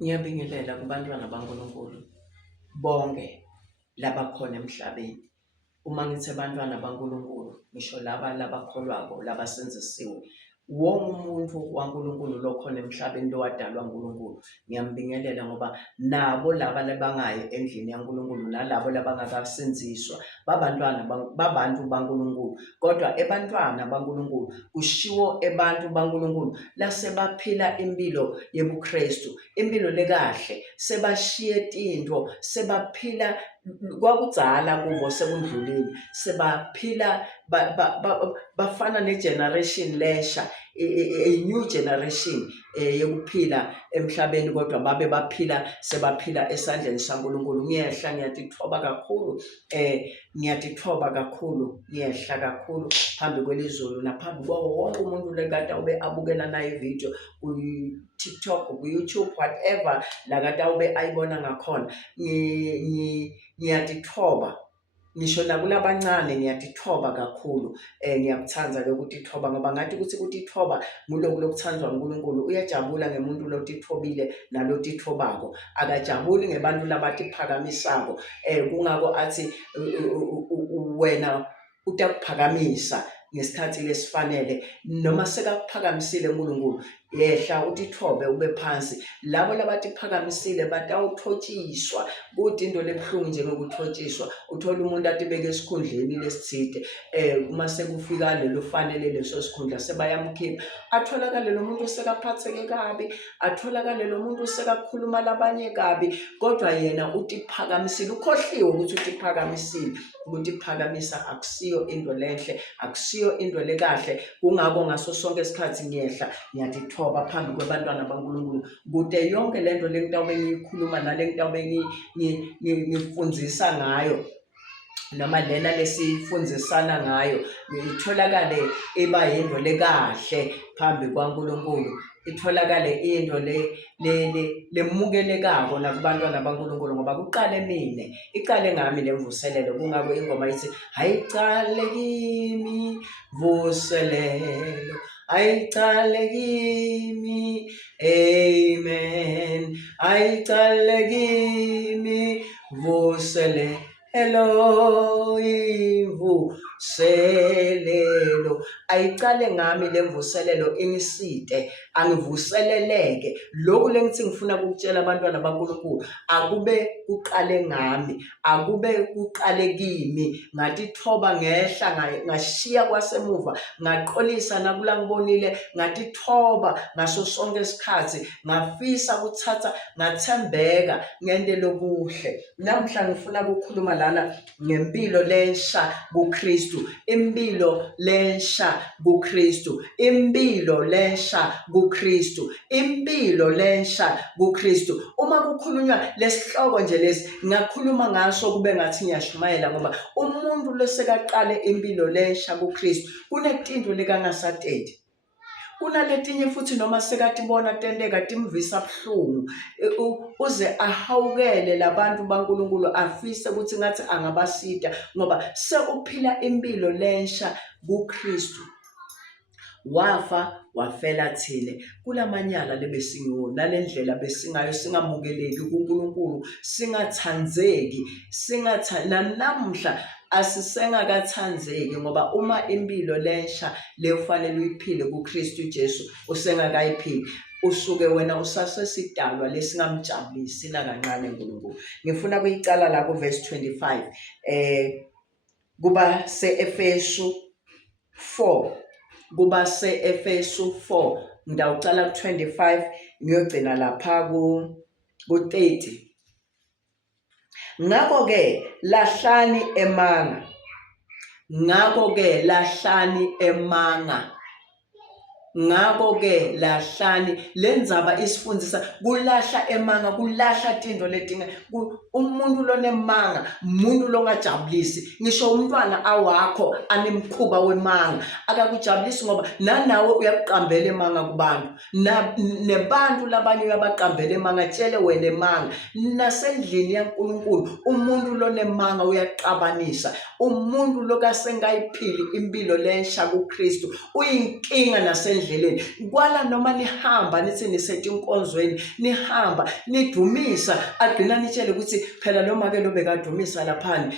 Ngiyabingelela kubantwana baNkulunkulu bonke labakhona emhlabeni. Uma ngithi abantwana baNkulunkulu ngisho laba labakholwako labasenzisiwe. Wonke umuntu waNkulunkulu lokhona emhlabeni lowadalwa uNkulunkulu ngiyambingelela ngoba nabo laba labangayi endlini yaNkulunkulu nalabo labangakasenziswa babantu baNkulunkulu. Kodwa ebantwana baNkulunkulu kushiwo ebantu baNkulunkulu lasebaphila impilo yebuKristu, impilo lekahle, sebashiye tinto, sebaphila kwakudzala kubo sekundlulile, sebaphila bafana negeneration lesha, a new generation yokuphila emhlabeni, kodwa babe baphila sebaphila esandleni saNkulunkulu. Ngiyehla ngiyatithoba kakhulu, ngiyatithoba kakhulu, ngiyehla kakhulu phambi kwelizulu naphambi kwawo wonke umuntu lekade ube abukela nayo ividiyo ku-TikTok, ku-YouTube, whatever la kade ube ayibona ngakhona. Ngiyatithoba ngisho nakulabancane, ngiyatithoba kakhulu. Ngiyakuthanda-ke ukutithoba ngoba ngathi ukuthi ukutithoba nguloku lokuthandwa uNkulunkulu. Uyajabula ngemuntu lotithobile nalotithobako, akajabuli ngebantu labatiphakamisako. Kungako athi wena utakuphakamisa ngesikhathi lesifanele. Noma sekakuphakamisile uNkulunkulu, yehla utithobe ube phansi. Labo labatiphakamisile batawuthotshiswa, kuthi into lebuhlungu njengokuthotshiswa. Uthola umuntu atibeke esikhundleni lesithide, uma sekufika lelo fanele leso sikhundla sebayamkhipha, atholakale lo muntu sekaphatheke kabi, atholakale lo muntu sekakhuluma labanye kabi, kodwa yena utiphakamisile. Ukhohliwe ukuthi utiphakamisile. Ukutiphakamisa akusiyo into lenhle, akusiyo into lekahle. Kungako ngaso sonke isikhathi ngiyehla ngiyatithoba phambi kwabantwana baNkulunkulu kude yonke lento lengitawube ngiyikhuluma nalengitawube ngifundzisa ngayo, noma lena lesifundzisana ngayo, itholakale iba yinto lekahle phambi kwaNkulunkulu, itholakale into lemukelekako nakubantwana baNkulunkulu, ngoba kuqale mine, iqale ngami lemvuselelo. Kungako ingoma ithi ayiqale kimi vuselelo, ayiqale kimi, amen, ayiqale kimi vuselelo, ivuselelo, ayiqale ngami lemvuselelo ingisite, angivuseleleke. Lokhu lengithi ngifuna ukutshela abantwana baNkulunkulu, akube kuqale ngami, akube kuqale kimi. Ngatithoba ngehla ngashiya kwasemuva, ngaqolisa nakula ngibonile, ngatithoba ngaso sonke isikhathi, ngafisa kuthatha, ngathembeka ngente lokuhle. Namhla ngifuna ukukhuluma lana ngempilo lensha kuKristu, impilo lensha kuKristu, impilo lensha kuKristu, impilo lensha kuKristu. Uma kukhulunywa lesihloko nje lesi, ngakhuluma ngaso kube ngathi ngiyashumayela, ngoba umuntu lesekaqale impilo lensha kuKristu kunetinto lekangasateti. Kunaletinye futhi noma sekatibona tenteka timvisa buhlungu, uze ahawukele labantu baNkulunkulu afise ukuthi ngathi angabasita ngoba seuphila impilo lensha kuKristu. Wafa wafela thine kulamanyala lebesingiwo, nalendlela besingayo singamukeleki kuNkulunkulu, singathandzeki, namhla asisengakathandzeki, ngoba uma impilo lensha lefanele uyiphile kuKristu Jesu usengakayiphili, usuke wena usasesidalwa lesingamjabulisi nakancane uNkulunkulu. Ngifuna kuyicala la ku-verse 25, kuba se-Efesu 4, kuba se-Efesu 4, ngidawucala ku-25 ngiyogcina lapha ku-30. Ngakho-ke lahlani emanga, ngakho-ke lahlani emanga, ngakho-ke lahlani. Le ndzaba isifundisa kulahla emanga, kulahla tinto letinga. Umuntu lonemanga, umuntu longajabulisi. Ngisho umntwana awakho anemkhuba wemanga akakujabulisi, ngoba nanawe uyakuqambela emanga kubantu, nebantu labanye uyabaqambela emanga, tshele wena emanga. Nasendlini yaNkulunkulu umuntu lonemanga uyaqabanisa. Umuntu lokasengayiphili impilo lensha kuKristu uyinkinga nasendlini nisendleleni kwala noma nihamba nithi nisethe inkonzweni nihamba nidumisa agcina nitshele ukuthi phela lo make lo bekadumisa laphani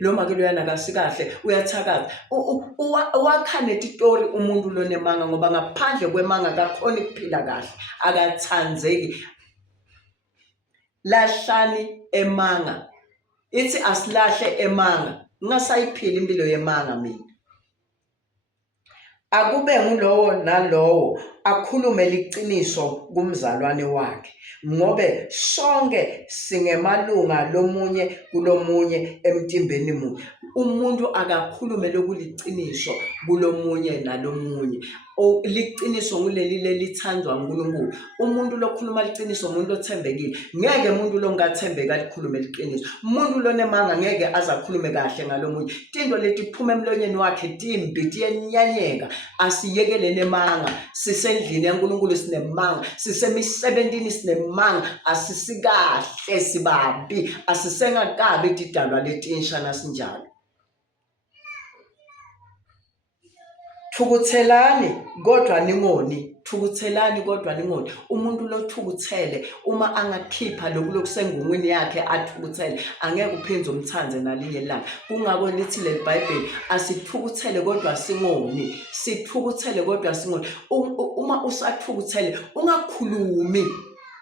lo make loyana kasikahle uyathakaza wakhaneta itori umuntu lo nemanga ngoba ngaphandle kwemanga akakhona ukuphila kahle akathanzeki. Lahlani emanga, ithi asilahle emanga, ngingasayiphila impilo yemanga mina. Akube ngulowo nalowo akhulume liqiniso kumzalwane wakhe ngobe sonke singemalunga lomunye kulomunye emtimbeni munye. Umuntu akakhulume lokuliqiniso kulomunye nalomunye. Liqiniso nguleli lelithandwa uNkulunkulu. Umuntu lokhuluma liqiniso umuntu othembekile. Ngeke umuntu lo ngathembeka alikhulume liqiniso. Umuntu lo nemanga ngeke azakhulume kahle ngalomunye. Into leti iphuma emlonyeni wakhe timbi tiyenyanyeka. Asiyekele nemanga. Sisendlini yaNkulunkulu sinemanga. Sisemisebentini sinemanga. Asisikahle sibabi. Asisengakabi idalwa letinsha nasinjalo. Thukuthelani kodwa ningoni. Thukuthelani kodwa ningoni. Umuntu lo thukuthele uma angakhipha lokusengungwini yakhe athukuthele angeke uphenze umthanze nalinye ilanga. Kungako lithi leBhayibheli asithukuthele kodwa singoni. Sithukuthele kodwa singoni. Uma usathukuthele ungakhulumi.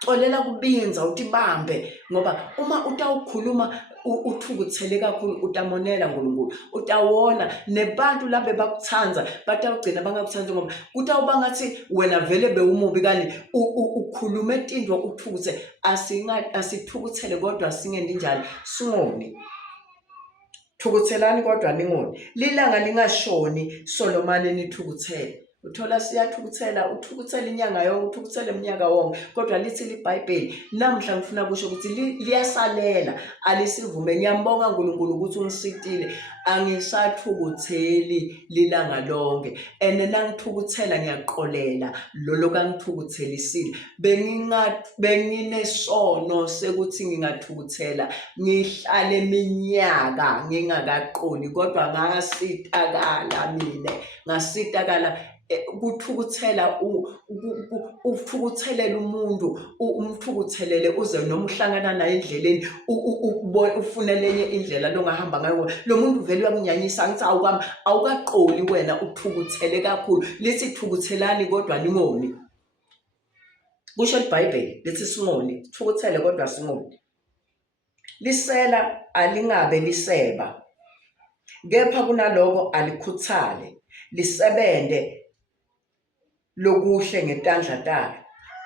Xolela kubinza utibambe ngoba uma utawukhuluma uthukuthele kakhulu utamonela uNkulunkulu. Utawona nebantu labe bakuthanza batawugcina bangakuthanzi ngoba kutawuba ngathi wena vele bewumubi kani ukhulume into uthukuthe. Asithukuthele kodwa singendi njalo singoni. Thukuthelani kodwa ningoni. Lilanga lingashoni Solomane nithukuthele. Uthola siyathukuthela uthukuthela inyanga yonke uthukuthele iminyaka wonke kodwa lithi liBhayibheli namhla ngifuna kusho ukuthi liyasalela alisivume. Ngiyambonga uNkulunkulu ukuthi ungisitile angisathukutheli lilanga lonke nangithukuthela ngiyaqolela lolo kangithukuthelisile. Benginesono sekuthi ngingathukuthela ngihlale iminyaka ngingakaqoli kodwa ngasitakala mina ngasitakala. Kuthukuthela uthukuthelele umuntu umthukuthelele uze noma uhlangana naye endleleni ufune lenye indlela longahamba ngayo lo muntu vele uyakunyanyisa ngithi awukaqoli wena uthukuthele kakhulu. Lithi thukuthelani kodwa ningoni. Kusho iBhayibheli lithi singoni thukuthele kodwa singoni. Lisela alingabe liseba kepha kunaloko alikhuthale lisebende lokuhle ngetandla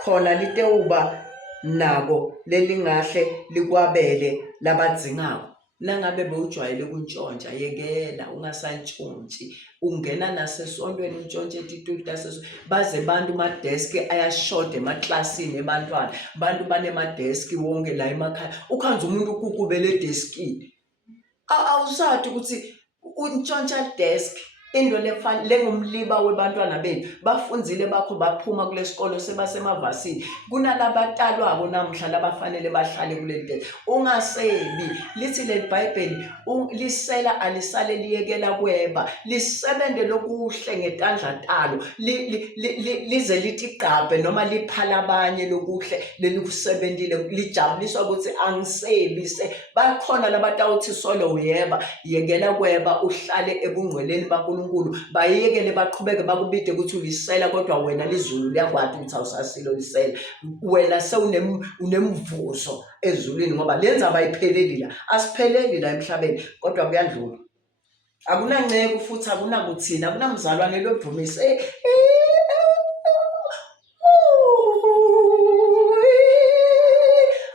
khona litewuba nako lelingahle likwabele labadzingako. Nangabe bewujwayele ukuntshontsha yekela ungasantshontshi. Ungena nasesontweni untshontshe itituli taseso baze bantu madeski ayashoda emaklasini ebantwana. Bantu banemadeski wonke la emakhaya. Ukhanza umuntu ukukubele edeskini. Awusathi ukuthi untshontsha desk. Into lengumliba webantwana benu bafundzile bakho baphuma kulesikolo sebasemavasini. Kunalabatalwako namhla labafanele bahlale kuleli. Ungasebi. Lithi leBhayibheli lisela alisale liyekela kweba. Lisebende lokuhle ngetandla talo. Lize lithi gqabhe noma liphala abanye lokuhle lelikusebendile lijabuliswa ukuthi angisebi. Bakhona labatawuthi solo uyeba yekela kweba uhlale ebungcweleni bankulunkulu. Bayekele baqhubeke bakubide ukuthi ulisela kodwa wena lizulu liyakwati ukuthi awusasilo lisela. Wena unemvuzo ezulwini ngoba lenza abayipheleli la. Asipheleli la emhlabeni kodwa kuyadlula. Akunanceke futhi akunakuthina akunamzalwane lodumise.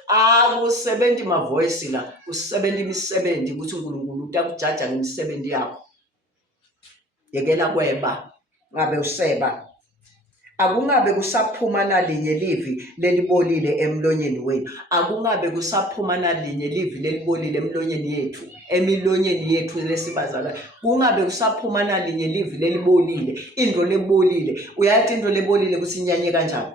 Akusebenzi ma voice la usebenza imisebenzi ukuthi uNkulunkulu utakujaja ngemisebenzi yakho. Yekela kweba ngabe useba. Akungabe kusaphuma nalinye livi lelibolile emlonyeni wenu. Akungabe kusaphuma nalinye livi lelibolile emlonyeni yethu. Emilonyeni yethu lesibazala. Kungabe kusaphuma nalinye livi lelibolile. Into lebolile. Uyathi into lebolile kusinyanye kanjani?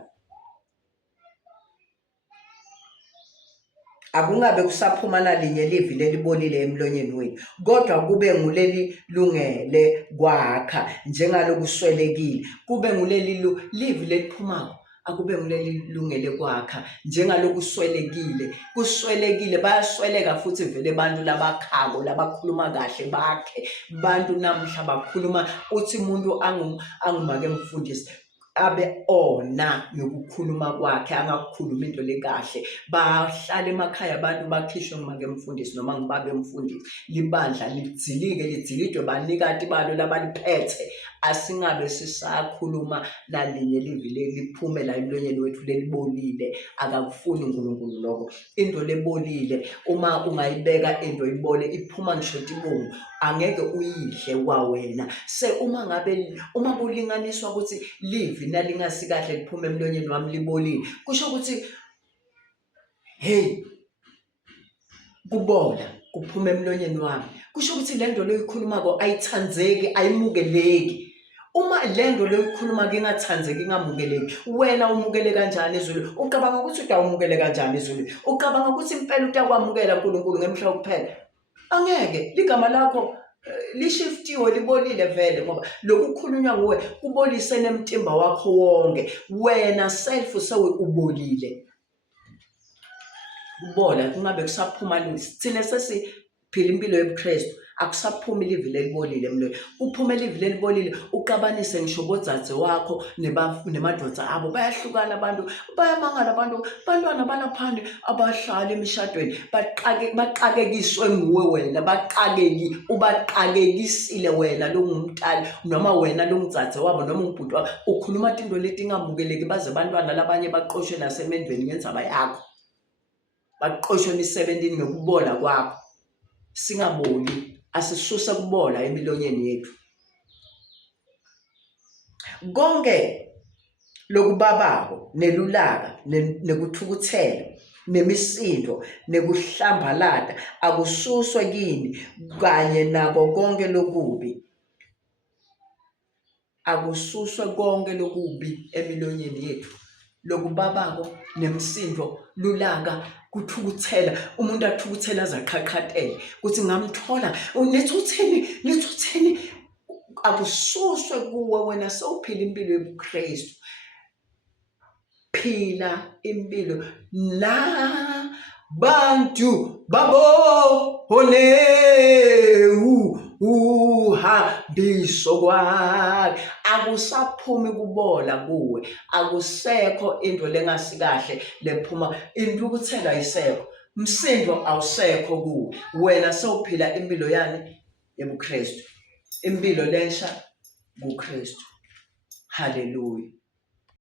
akungabe kusaphuma nalinye livi lelibolile emlonyeni wethu, kodwa kube nguleli lungele kwakha njengalokuswelekile, kube nguleli livi leliphumako, akube nguleli lungele kwakha njengalokuswelekile. Kuswelekile, bayasweleka futhi vele bantu labakhako, labakhuluma kahle bakhe. Bantu namhla bakhuluma uthi umuntu angumake mfundisi abe ona nokukhuluma kwakhe, angakukhuluma into le kahle. Bahlala emakhaya abantu bakhishwe ngumake mfundisi noma ngubabe mfundisi, libandla lidzilidwe banikati balo labaliphethe. Asingabe sisakhuluma nalinye livi liphume la emlonyeni wethu lelibolile. Akakufuni uNkulunkulu lokho. Into lebolile uma ungayibeka into ibole iphuma ngisho tibungu, angeke uyidle kwawena. Uma kulinganiswa ukuthi livi nalingasi kahle liphume emlonyeni wami libolile, kusho ukuthi hey, kubola kuphuma emlonyeni wami, kusho ukuthi lento loyikhulumako ayithandzeki, ayimukeleki. Uma lento loyikhuluma-ke ingathandzeki, ingamukeleki, wena umukele kanjani ezulu? Ucabanga ukuthi utawumukele kanjani ezulu? Ucabanga ukuthi impela utakwamukela uNkulunkulu ngemhla wokuphela? Angeke. Ligama lakho lishiftiwe, libolile vele, ngoba lokukhulunywa nguwe kubolise nemtimba wakho wonke. Wena self ubolile. Kubola kungabe kusaphuma thina sesiphila impilo yobuKristu, akusaphumi livi lelibolile emlonyeni. Uphume livi lelibolile, uqabanise ngisho bodzadze wakho nemadvodza abo. Bayahlukana abantu, bayamangala abantu, bantwana balaphandle abahlala emishadweni baqakekiswe nguwe wena, ubaqakekisile wena longumtali, noma wena longudzadze wabo, noma ungubhuti wabo. Ukhuluma tinto leti ngamukeleki, baze bantwana labanye baqoshwe nasemendweni ngendzaba yakho, baqoshwe emisebentini ngokubola kwakho. Singaboli, asisuse kubola emilonyeni yethu. Konke lokubabako nelulaka nekuthukuthela nemisindo nekuhlambalata akususwe kini, kanye nako konke lokubi. Akususwe konke lokubi emilonyeni yethu, lokubabako nemisindo, lulaka, kuthukuthela. Umuntu athukuthela azaqhaqhatele ukuthi ngamthola, nithutheni. Akususwe kuwe, wena sewuphila impilo yobuKristu. Phila impilo la bantu babone uhambiso kwakhe. Akusaphumi kubola kuwe, akusekho into lengasi kahle lephuma, intukuthelo ayisekho, msindo awusekho kuwe. Wena sewuphila impilo yani yobuKristu, impilo lensha kuKristu. Hallelujah.